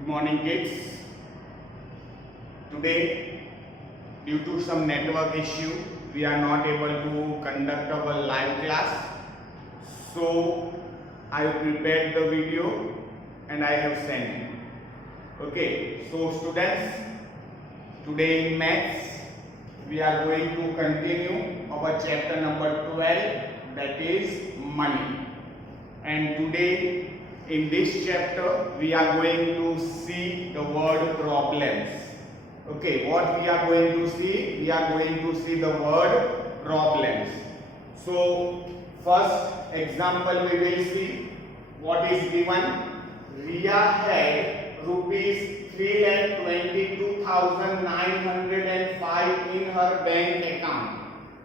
Good morning, kids. Today, due to some network issue, we are not able to conduct our live class. So, I have prepared the video and I have sent it. Okay, so students, today in maths, we are going to continue our chapter number 12, that is money. And today in this chapter we are going to see the word problems. Okay, what we are going to see? We are going to see the word problems. So first example we will see. What is given? Riya had rupees 3,22,905 in her bank account.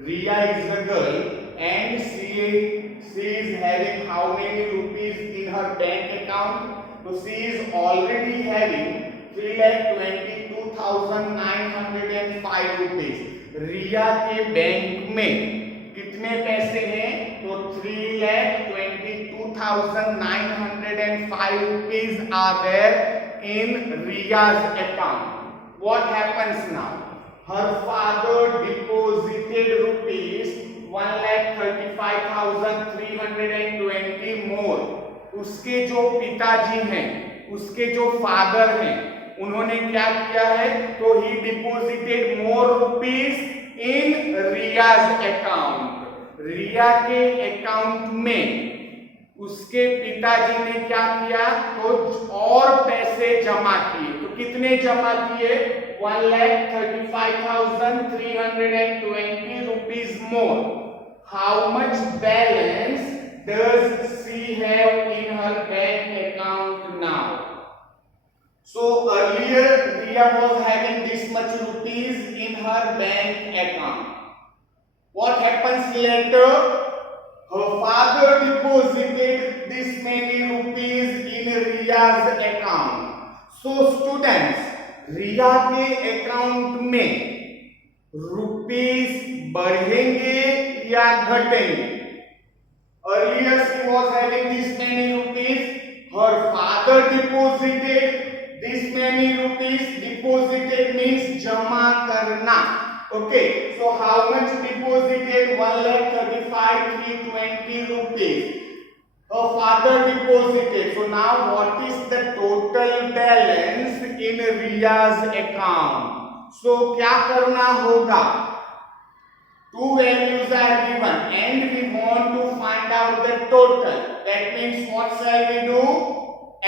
Riya is the girl and she is having how many rupees in her bank account? So she is already having 3,22,905 rupees. Riya के bank में कितने पैसे हैं? तो 3,22,905 rupees are there in Riya's account. What happens now? Her father deposited rupees 1,35,320 more. उसके जो पिताजी हैं, उसके जो फादर हैं, उन्होंने क्या किया है? तो he deposited more rupees in Riya's account. Riya के अकाउंट में उसके पिताजी ने क्या किया? तो और पैसे जमा किए. तो कितने जमा किए? 1,35,320 rupees more. How much balance does she have in her bank account now? So earlier Riya was having this much rupees in her bank account. What happens later? Her father deposited this many rupees in Riya's account. So students, रिया के account में rupees बढ़ेंगे या घटेंगे? Earlier she was having this many rupees. Her father deposited this many rupees. Deposited means जमा करना. Okay, so how much deposited? 1,35,320 rupees. Her father deposited. So now what is the total balance in Riya's account? So क्या करना होगा? Two values are given and we want to find out the total. That means what shall we do?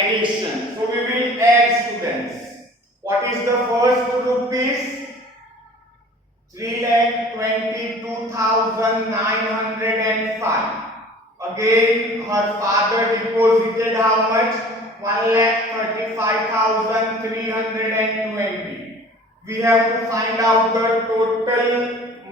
Addition. So we will add, students. What is the first rupees? 3,22,905. Again, her father deposited how much? 1,35,320. We have to find out the total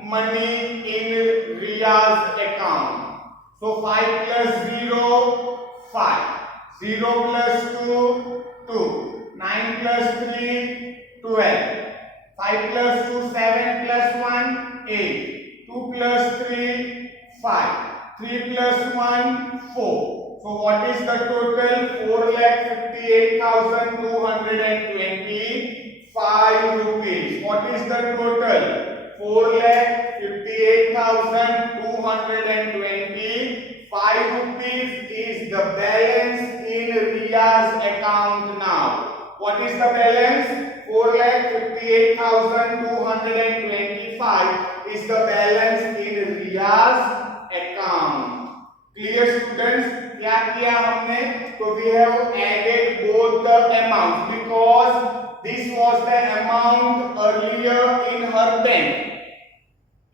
money in Riya's account. So 5 plus 0, 5. 0 plus 2, 2. 9 plus 3, 12. 5 plus 2, 7 plus 1, 8. 2 plus 3, 5. 3 plus 1, 4. So what is the total? 4,58,225 rupees. What is the total? 4,58,225 rupees is the balance in Riya's account now. What is the balance? 4,58,225 is the balance in Riya's account. Clear, students? क्या किया हमने? तो we have added both the amounts because this was the amount earlier in her bank.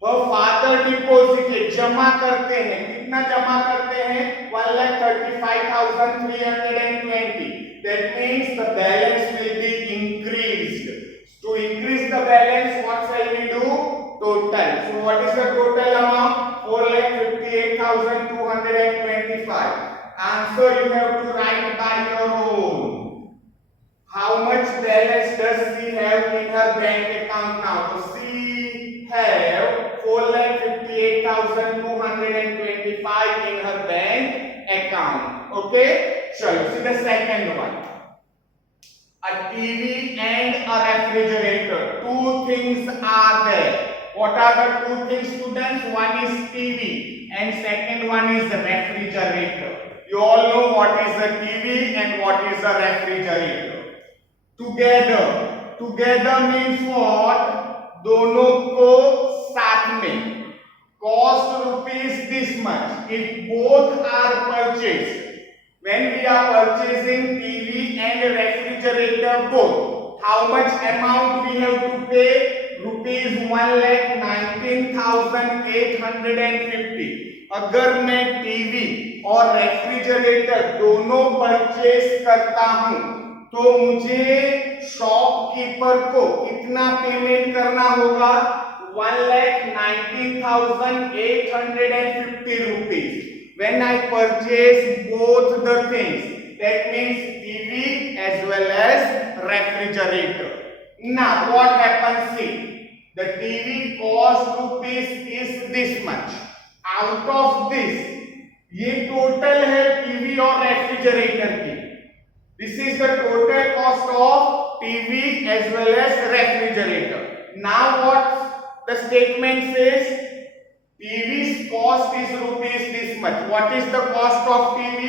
Her father deposited, जमा करते हैं. कितना जमा करते हैं? 1,35,320. That means the balance will be increased. To increase the balance, what shall we do? Total. So what is the total amount? 4,58,225. Answer you have to write by your own. How much balance does she have in her bank account now? So she have 4,58,225 in her bank account. Okay? Chalo, see the second one. a TV and a refrigerator. Two things are there. What are the two things, students? One is TV and second one is the refrigerator. You all know what is a TV and what is a refrigerator. Together means what? दोनों को साथ में. Cost rupees this much. If both are purchased, when we are purchasing TV and refrigerator both, how much amount we have to pay? Rupees 1,19,850. अगर मैं TV और refrigerator दोनों purchase करता हूं तो मुझे शॉपकीपर को कितना पेमेंट करना होगा? 1,19,850 rupees. When I purchase both the things, that means TV as well as refrigerator. Now what happens? See, the TV cost rupees is this much. Out of this, ये total है TV और refrigerator की. This is the total cost of TV as well as refrigerator. Now what the statement says? TV's cost is rupees this much. What is the cost of TV?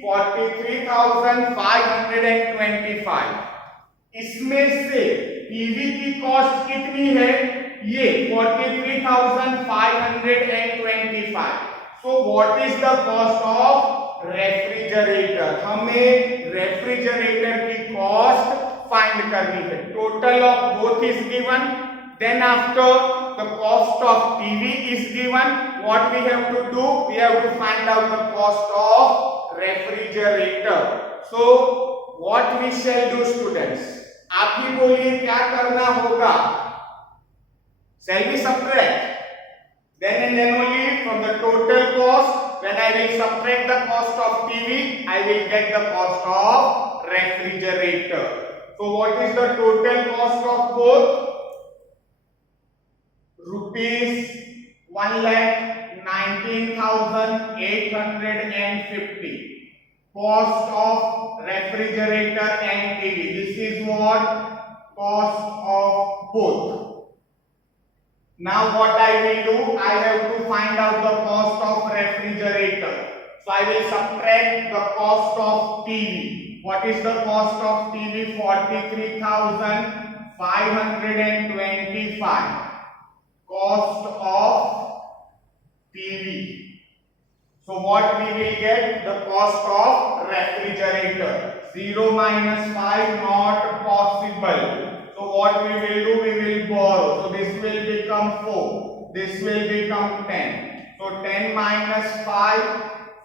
43,525. इसमें से TV की cost कितनी है? ये 43,525. So what is the cost of refrigerator? हमें refrigerator की cost find करनी है. Total of both is given. Then after the cost of TV is given, what we have to do? We have to find out the cost of refrigerator. So what we shall do, students? आप ही बोलिए क्या करना होगा? Shall we subtract? Then and then only from the total cost, when I will subtract the cost of TV, I will get the cost of refrigerator. So what is the total cost of both? Rupees 1,19,850. Cost of refrigerator and TV. This is what? Cost of both. Now what I will do? I have to find out the cost of refrigerator. So I will subtract the cost of TV. What is the cost of TV? 43,525. Cost of TV. So what we will get? The cost of refrigerator. 0 minus 5 not possible. So what we will do? We will borrow. So this will become 4. This will become 10. So 10 minus 5,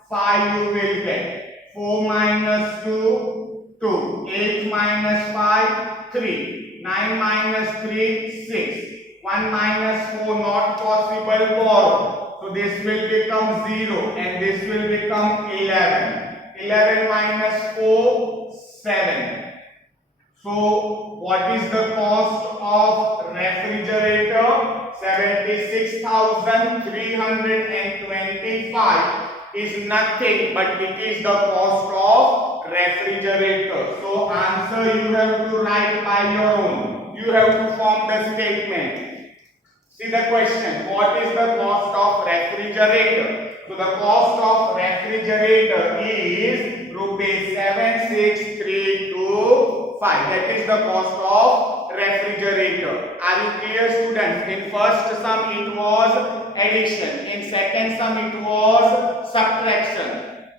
5 you will get. 4 minus 2, 2. 8 minus 5, 3. 9 minus 3, 6. 1 minus 4 not possible, borrow. So this will become 0 and this will become 11. 11 minus 4, 7. So what is the cost of refrigerator? 76,325 is nothing but it is the cost of refrigerator. So answer you have to write by your own. You have to form the statement. See the question. What is the cost of refrigerator? So the cost of refrigerator is rupees 76,325. That is the cost of refrigerator. Are you clear, students? In first sum it was addition. In second sum it was subtraction.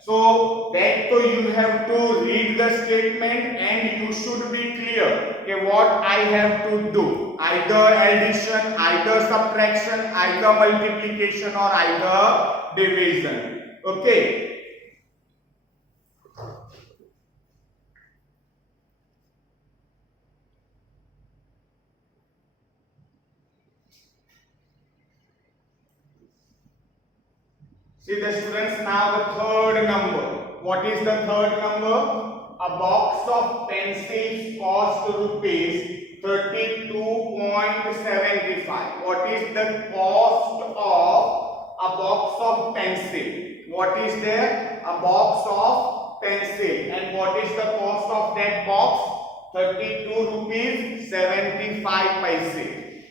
So that you have to read the statement and you should be clear okay, what I have to do. Either addition, either subtraction, either multiplication or either division. Okay. See the students, now the third number. What is the third number? A box of pencils cost rupees 32.75. What is the cost of a box of pencil? What is there? A box of pencil. And what is the cost of that box? 32 rupees 75 paise.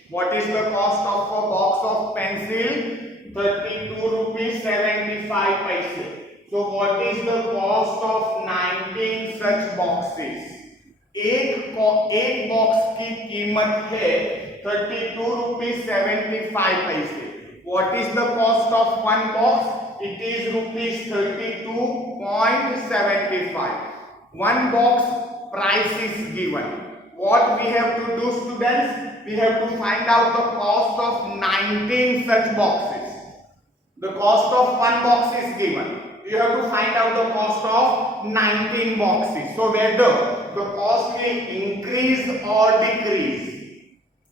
What is the cost of a box of pencil? 32 rupees 75 paise. So what is the cost of 19 such boxes? एक box की कीमत है 32 rupees 75 paise. What is the cost of one box? It is rupees 32.75. One box price is given. What we have to do, students? We have to find out the cost of 19 such boxes. The cost of one box is given. You have to find out the cost of 19 boxes. So whether the cost will increase or decrease.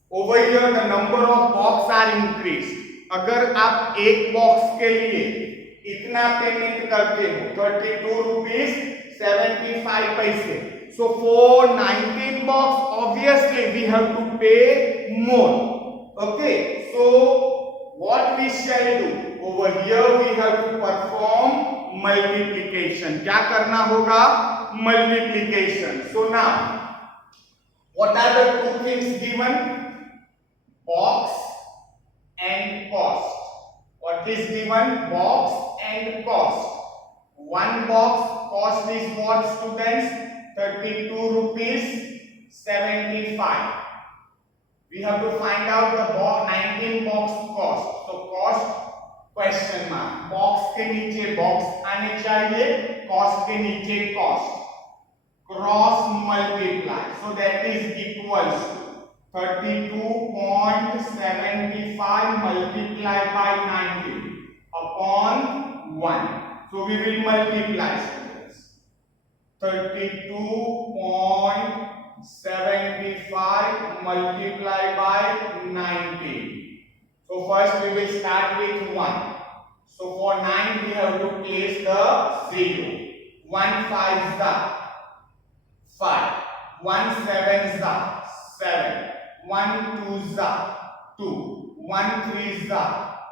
Over here the number of boxes are increased. अगर आप एक box के लिए इतना payment करते हो 32 rupees 75 paise. So for 19 box obviously we have to pay more. Okay, so what we shall do? Over here we have to perform multiplication. क्या करना होगा? Multiplication. So now what are the two things given? Box and cost. What is given? Box and cost. One box cost is what, students? 32 rupees 75. We have to find out the 19 box cost. So cost question mark. Box के नीचे box आने चाहिए, cost के नीचे cost. Cross multiply. So that is equals to 32.75 multiplied by 19 upon 1. So we will multiply, students. 32.75 multiplied by 19. So first we will start with 1. So for 9 we have to place the 0. 1 5 is the 5. 1 7 is the 7. 1 2 is the 2. 1 3 is the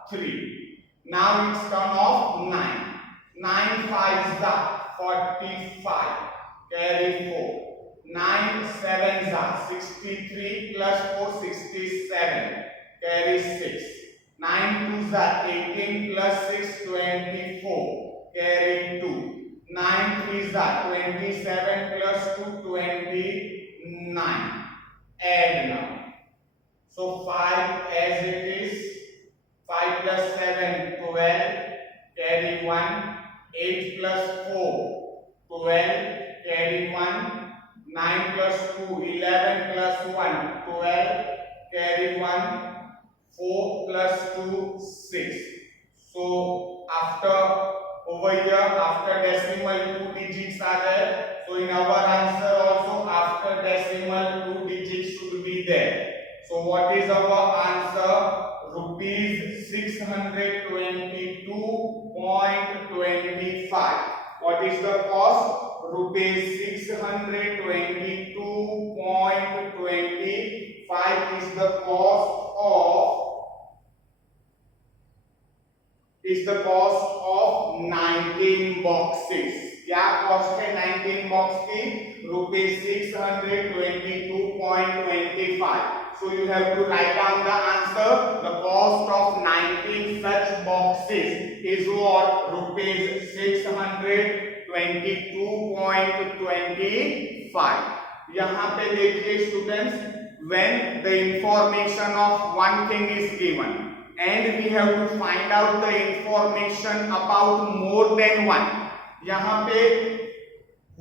3. Now it's turn of 9. 9 5 is the 45. Carry 4. 9 7 is the 63 plus 4 67. Carry 6. 9 2 is the 18 plus 6 24. Carry 2. 9 3 is the 27 plus 2 29. Add now. So 5 as it is. 5 plus 7 12. Carry 1. 8 plus 4 12. Carry 1. 9 plus 2 11 plus 1 12. Carry 1. 4 plus 2 6. So after over here after decimal 2 digits are there. So in our answer also after decimal 2 digits should be there. So what is our answer? Rupees 622.25. What is the cost? Rupees 622.25 is the cost of 19 boxes. क्या cost है 19 box की? Rupees 622.25. So you have to write down the answer. The cost of 19 such boxes is what? Rupees 622.25. यहाँ पे देखिए students, when the information of one thing is given and we have to find out the information about more than one. यहाँ पे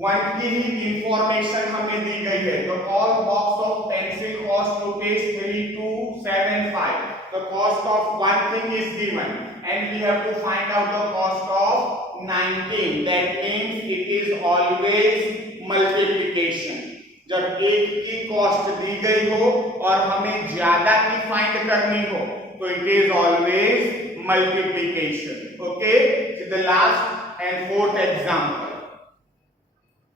one की ही information हमें दी गई है. The cost box of pencil cost rupees 3275. The cost of one thing is given and we have to find out the cost of 19. That means it is always multiplication. जब एक की cost दी गई हो और हमें ज्यादा की फाइंड करनी हो तो it is always multiplication. Okay, so the last and fourth example.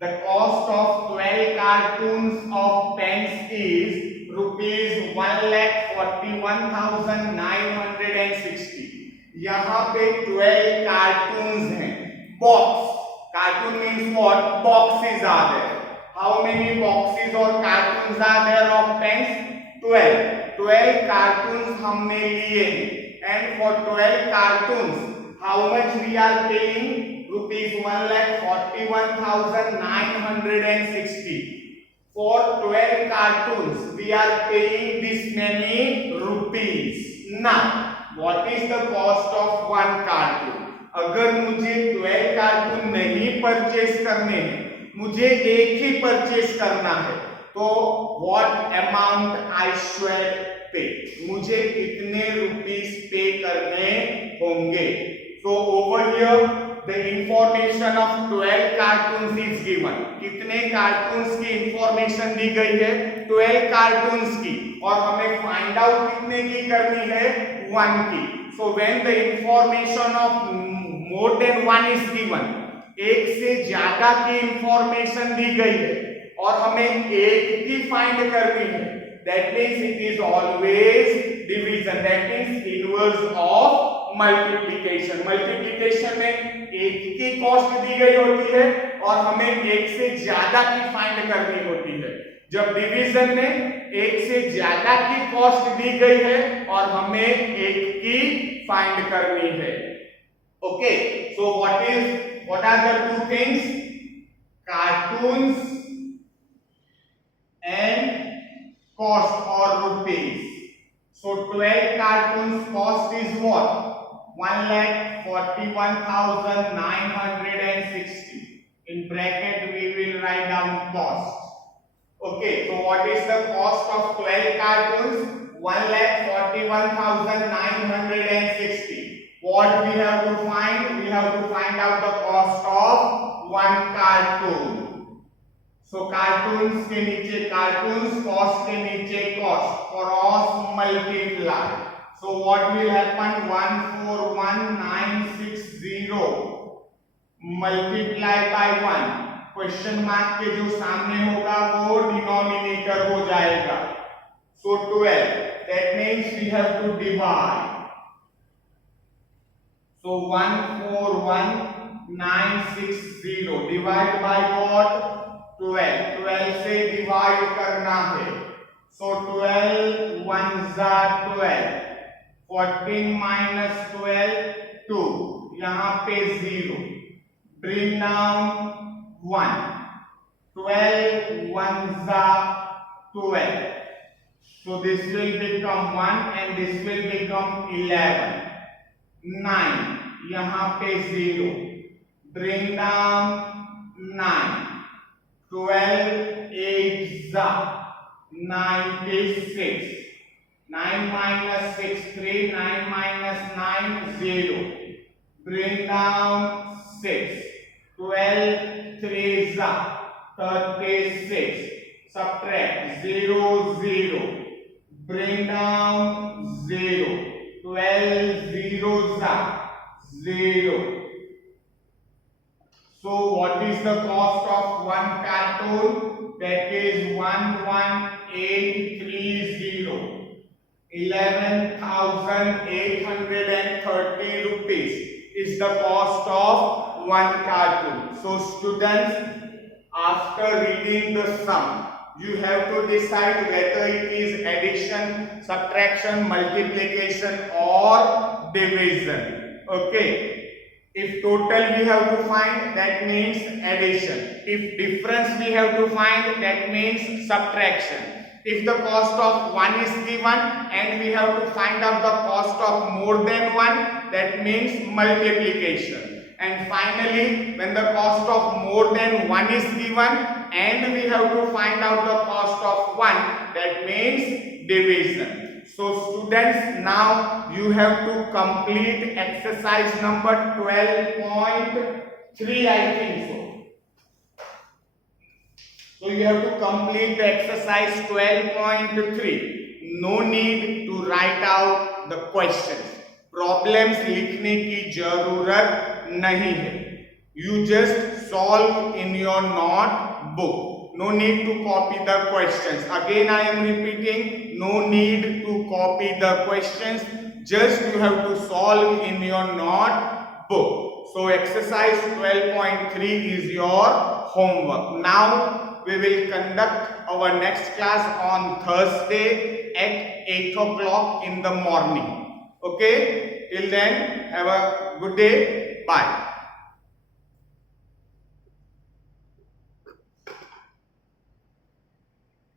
The cost of 12 cartons of pens is rupees 1,41,960. यहाँ पे 12 cartoons हैं. Box. Cartoon means what? Boxes are there. how many boxes or cartoons are there of pens? 12 cartoons हमने लिए हैं, and for 12 cartoons how much we are paying? Rupees 1,41,960. For 12 cartoons we are paying this many rupees. Now what is the cost of one cartoon? अगर मुझे 12 cartoon नहीं purchase करने हैं, मुझे एक ही परचेस करना है, तो what amount I should pay? मुझे कितने रुपीस पे करने होंगे? So over here the information of 12 cartoons is given. कितने कार्टून्स की इंफॉर्मेशन दी गई है? 12 कार्टून्स की, और हमें फाइंड आउट कितने की करनी है? 1 की. So when the information of more than 1 is given, एक से ज्यादा की इंफॉर्मेशन दी गई है और हमें एक की फाइंड करनी है, that means it is always division, that means inverse of multiplication. Multiplication में एक की कॉस्ट दी गई होती है और हमें एक से ज्यादा की फाइंड करनी होती है. जब डिवीजन में एक से ज्यादा की कॉस्ट दी गई है और हमें एक की फाइंड करनी है. Okay, so what are the two things? Cartoons and cost or rupees. So 12 cartoons cost is what? 1,41,960. In bracket we will write down cost. Okay, so what is the cost of 12 cartoons? 1,41,960. What we have to find? We have to find out the cost of one cartoon. So cartoons के नीचे cartoons, cost के नीचे cost, cross multiply. So what will happen? 141,960 multiply by 1. Question mark के जो सामने होगा वो denominator हो जाएगा. So 12. That means we have to divide. So 141,960 divide by what? 12. 12 से divide करना है. So 12 1s are 12. 14 minus 12 2. यहाँ पे 0. Bring down 1. 12 1s are 12. So this will become 1 and this will become 11. 9 यहाँ पे 0. Bring down 9. 12 8s are 96. 9 minus 6 3. 9 minus 9 0. Bring down 6. 12 3s are 36. Subtract 0 0. Bring down 0. 12 zeros are 0. So what is the cost of one cartoon? That is 11,830. 11,830 rupees is the cost of one cartoon. So students, after reading the sum, you have to decide whether it is addition, subtraction, multiplication or division. Okay, if total we have to find, that means addition. If difference we have to find, that means subtraction. If the cost of 1 is given and we have to find out the cost of more than 1, that means multiplication. And finally, when the cost of more than 1 is given and we have to find out the cost of 1, that means division. So students, now you have to complete exercise number 12.3, I think so. So you have to complete the exercise 12.3. No need to write out the questions. Problems लिखने की जरूरत नहीं है. You just solve in your notebook. No need to copy the questions. Again I am repeating, no need to copy the questions. Just you have to solve in your notebook. So exercise 12.3 is your homework. Now we will conduct our next class on Thursday at 8 o'clock in the morning. Okay, till then, have a good day. Bye.